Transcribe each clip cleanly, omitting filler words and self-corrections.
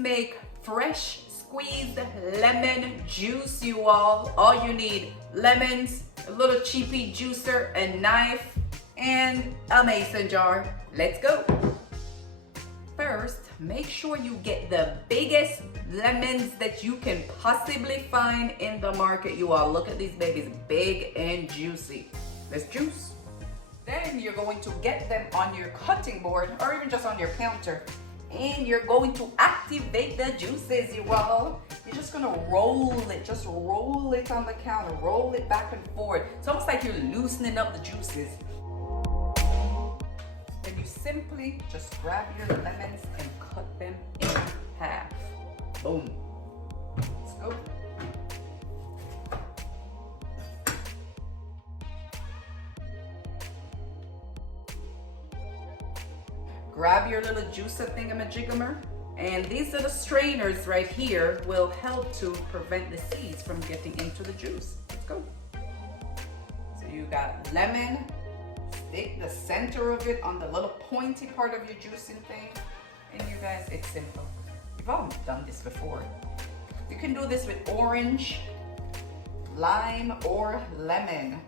make fresh squeezed lemon juice, you all. All you need, lemons, a little cheapy juicer, a knife, and a mason jar. Let's go. First, make sure you get the biggest lemons that you can possibly find in the market, you all. Look at these babies, big and juicy. Let's juice. Then you're going to get them on your cutting board or even just on your counter. And you're going to activate the juices, you all. You're just gonna roll it, just roll it on the counter, roll it back and forth. It's almost like you're loosening up the juices. Then you simply just grab your lemons and cut them in half. Boom. Let's go. Grab your little juicer thingamajiggamer, and these little strainers right here will help to prevent the seeds from getting into the juice. Let's go. So you got lemon, stick the center of it on the little pointy part of your juicing thing, and you guys, it's simple. You've all done this before. You can do this with orange, lime, or lemon.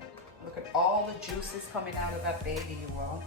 Look at all the juices coming out of that baby, you all.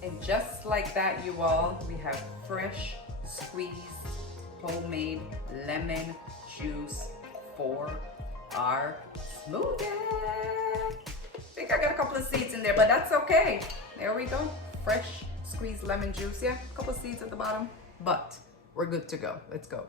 And just like that, you all, we have fresh, squeezed, homemade lemon juice for our smoothie. I think I got a couple of seeds in there, but that's okay. There we go. Fresh, squeezed lemon juice. Yeah, a couple of seeds at the bottom, but we're good to go. Let's go.